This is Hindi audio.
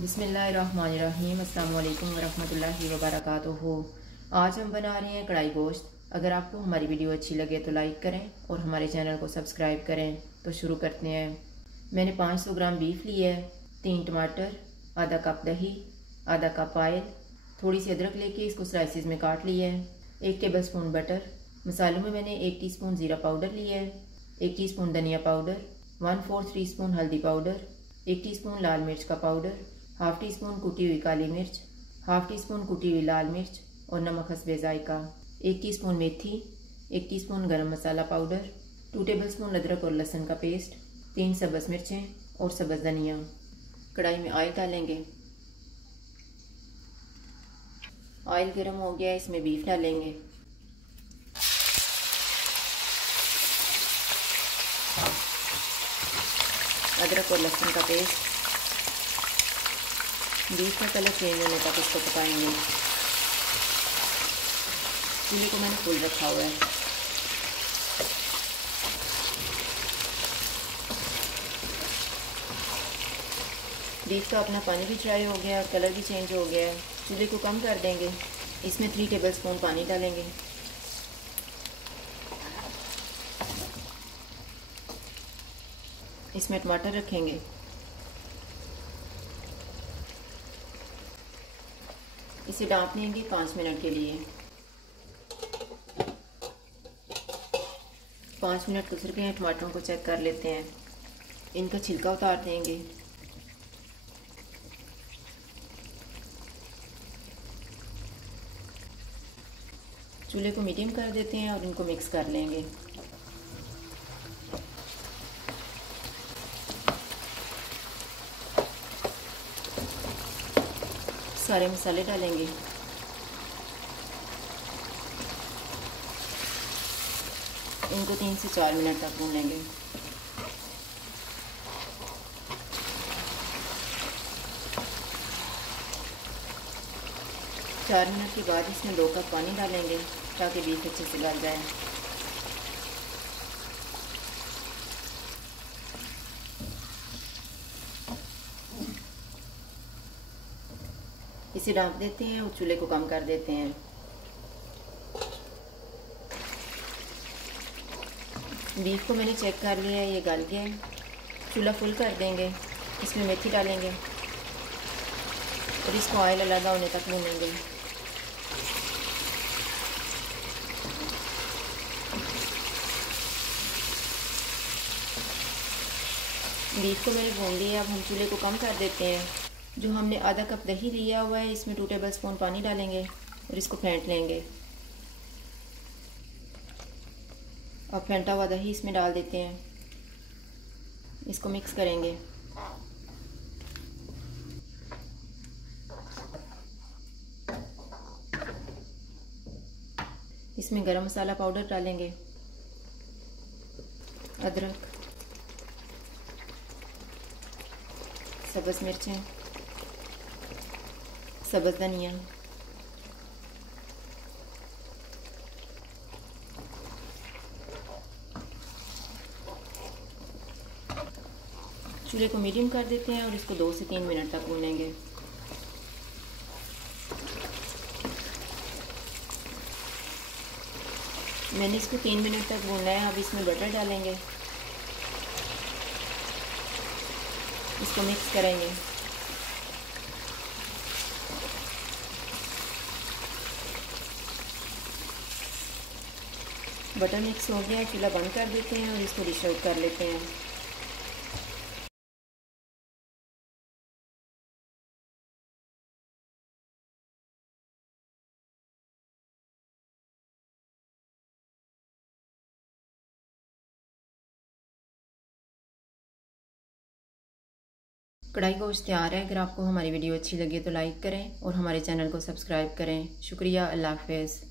बिस्मिल्लाहिर्रहमानिर्रहीम। अस्सलाम वालेकुम वरहमतुल्लाहि वबरकातुहू। आज हम बना रहे हैं कढ़ाई गोश्त। अगर आपको हमारी वीडियो अच्छी लगे तो लाइक करें और हमारे चैनल को सब्सक्राइब करें। तो शुरू करते हैं। मैंने 500 ग्राम बीफ ली है, 3 टमाटर, आधा कप दही, आधा कप ऑयल, थोड़ी सी अदरक लेके इसको स्लाइसिस में काट लिया है, 1 टेबल स्पून बटर। मसालों में मैंने 1 टीस्पून ज़ीरा पाउडर लिया है, 1 टीस्पून धनिया पाउडर, 1/4 टीस्पून हल्दी पाउडर, 1 टीस्पून लाल मिर्च का पाउडर, हाफ़ टी स्पून कुटी हुई काली मिर्च, हाफ़ टी स्पून कुटी हुई लाल मिर्च और नमक हस्बे जायका, 1 टीस्पून मेथी, 1 टीस्पून गरम मसाला पाउडर, 2 टेबल स्पून अदरक और लहसुन का पेस्ट, 3 सब्ज़ मिर्चें और सब्ज़ धनिया। कढ़ाई में ऑयल डालेंगे। ऑयल गर्म हो गया है, इसमें बीफ डालेंगे। अदरक और लहसुन का पेस्ट। बीफ का कलर चेंज होने तक इसको पकाएंगे। चूल्हे को मैंने फुल रखा हुआ है। बीफ का अपना पानी भी ड्राई हो गया, कलर भी चेंज हो गया है। चूल्हे को कम कर देंगे। इसमें 3 टेबल स्पून पानी डालेंगे। इसमें टमाटर रखेंगे। इसे डाँप लेंगे 5 मिनट के लिए। 5 मिनट गुजर गए हैं, टमाटरों को चेक कर लेते हैं। इनका छिलका उतार देंगे। चूल्हे को मीडियम कर देते हैं और इनको मिक्स कर लेंगे। सारे मसाले डालेंगे। इनको 3 से 4 मिनट तक भून लेंगे। चार मिनट के बाद इसमें 2 कप पानी डालेंगे ताकि बीफ अच्छे से गल जाए। इसे ढक देते हैं और चूल्हे को कम कर देते हैं। बीफ को मैंने चेक कर लिया है, ये गल गया है। चूल्हा फुल कर देंगे। इसमें मेथी डालेंगे और इसको ऑयल अलग होने तक भूनेंगे। बीफ को मैंने भून लिया। अब हम चूल्हे को कम कर देते हैं। जो हमने आधा कप दही लिया हुआ है, इसमें 2 टेबल स्पून पानी डालेंगे और इसको फेंट लेंगे। और फेंटा हुआ दही इसमें डाल देते हैं। इसको मिक्स करेंगे। इसमें गरम मसाला पाउडर डालेंगे, अदरक, सब्ज़ मिर्चें, सब्ज़ धनिया, चूल्हे को मीडियम कर देते हैं और इसको 2 से 3 मिनट तक भूनेंगे। मैंने इसको 3 मिनट तक भूना है। अब इसमें बटर डालेंगे। इसको मिक्स करेंगे। बटर मिक्स हो गया, चूल्हा बंद कर देते हैं और इसको डिश आउट कर लेते हैं। कढ़ाई गोश्त तैयार है। अगर आपको हमारी वीडियो अच्छी लगी तो लाइक करें और हमारे चैनल को सब्सक्राइब करें। शुक्रिया। अल्लाह हाफ़िज़।